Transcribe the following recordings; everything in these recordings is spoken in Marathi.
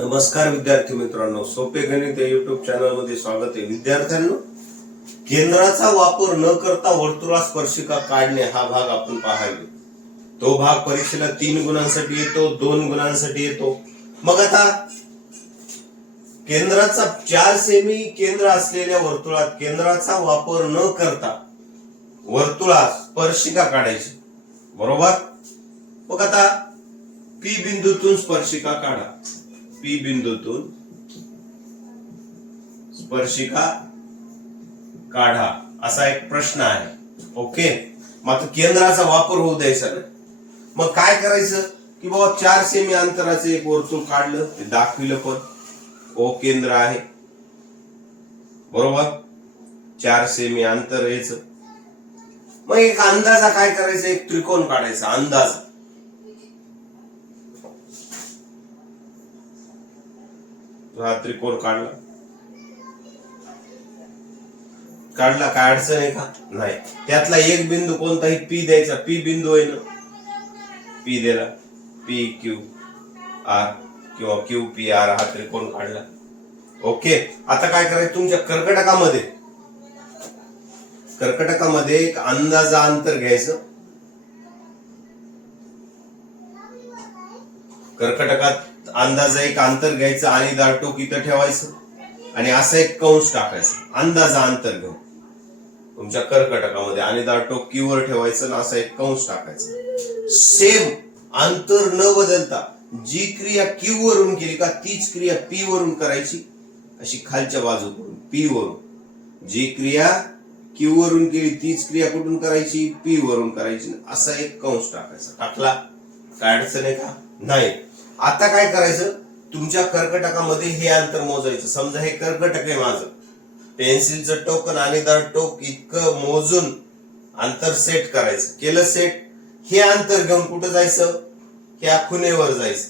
नमस्कार विद्यार्थी मित्रांनो, सोपे गणित या युट्यूब चॅनल मध्ये स्वागत आहे. विद्यार्थ्यांनो, केंद्राचा वापर न करता वर्तुळा स्पर्शिका काढणे हा भाग आपण पाहायला. तो भाग परीक्षेला 3 गुणांसाठी येतो, 2 गुणांसाठी येतो. मग आता केंद्राचा 4 सेमी केंद्र असलेल्या वर्तुळात केंद्राचा वापर न करता वर्तुळा स्पर्शिका काढायची, बरोबर. मग आता पी बिंदूतून स्पर्शिका काढा. पी बिंदूतून स्पर्शिका काढा असा एक प्रश्न आहे. ओके, मग केंद्राचा वापर होऊ द्यायचा नाही. मग काय करायचं की बाबा 4 सेमी अंतराचं एक वर्तुळ काढलं, ते दाखविलं पण ओ केंद्र आहे, बरोबर. 4 सेमी अंतर यायचं. मग एक अंदाजा काय करायचं, एक त्रिकोण काढायचा अंदाज. हा त्रिकोण काढला. काय अडचण आहे का? नाही. त्यातला एक बिंदू कोणताही पी द्यायचा. पी बिंदू आहे ना, पी दिला. पी क्यू आर किंवा क्यू पी आर हा त्रिकोण काढला. ओके, आता काय करायचं, तुमच्या कर्कटकामध्ये एक अंदाजा अंतर घ्यायचं. कर्कटकात अंदाजा एक अंतर घ्यायचं आणि दाटोक इथं ठेवायचं आणि असं एक कंस टाकायचं अंदाजा अंतर घेऊन तुमच्या कर्कटकामध्ये, आणि दाटोक क्यू वर ठेवायचं आणि असा एक कंस टाकायचं. सेम अंतर न बदलता जी क्रिया क्यू वरून केली का तीच क्रिया पी वरून करायची. अशी खालच्या बाजूकडून पी वरून जी क्रिया क्यू वरून केली तीच क्रिया कुठून करायची, पी वरून करायची. असा एक कंस टाकायचा. टाकला, काय अडचण आहे का? नाही. आता काय करायचं, तुमच्या कर्कटकामध्ये हे अंतर मोजायचं. समजा हे कर्कटक आहे माझं, पेन्सिलचं टोक आणि टोक इतकं मोजून अंतर सेट करायचं. केलं सेट. हे अंतर घेऊन कुठं जायचं, ह्या खुणेवर जायचं.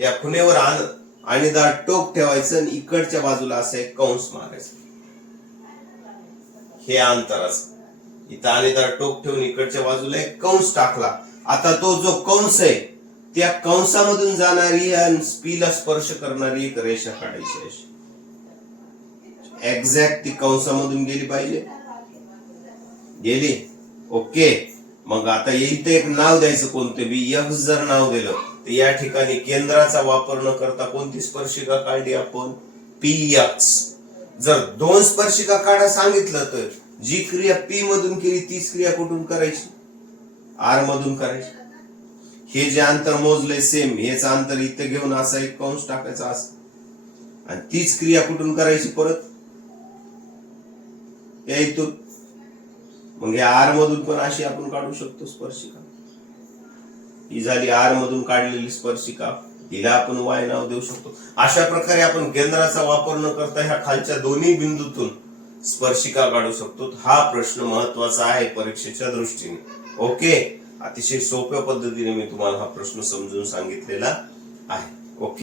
या खुणेवर आणि टोक ठेवायचं आणि इकडच्या बाजूला असं एक कंस मारायचं. हे अंतराचं इथं आणि टोक ठेवून इकडच्या बाजूला एक कंस टाकला. आता तो जो कंस आहे त्या कंसामधून जाणारी आणि पीला स्पर्श करणारी एक रेषा काढायची. अशी एक्झॅक्ट ती कंसामधून गेली पाहिजे. गेली. ओके, मग आता इथे एक नाव द्यायचं, कोणते बी. एक्स जर नाव दिलं तर या ठिकाणी केंद्राचा वापर न करता कोणती स्पर्शिका काढली आपण, पी एक्स. जर 2 स्पर्शिका काढा सांगितलं तर जी क्रिया पी मधून केली तीच क्रिया कुठून करायची, आर मधून करायची. हे जे अंतर मोजलंय सेम हेच अंतर इथे घेऊन असा एक कंस टाकायचा असं, आणि तीच क्रिया कुठून करायची परत या इथून. मग या आर मधून पण अशी आपण काढू शकतो स्पर्शिका. ही झाली आर मधून काढलेली स्पर्शिका. हिला आपण वाय नाव देऊ शकतो. अशा प्रकारे आपण केंद्राचा वापर न करता ह्या खालच्या दोन्ही बिंदूतून स्पर्शिका काढू शकतो. हा प्रश्न महत्वाचा आहे परीक्षेच्या दृष्टीने. ओके, अतिशय सोप्या पद्धतीने मी तुम्हाला हा प्रश्न समजून सांगितलेला आहे. ओके.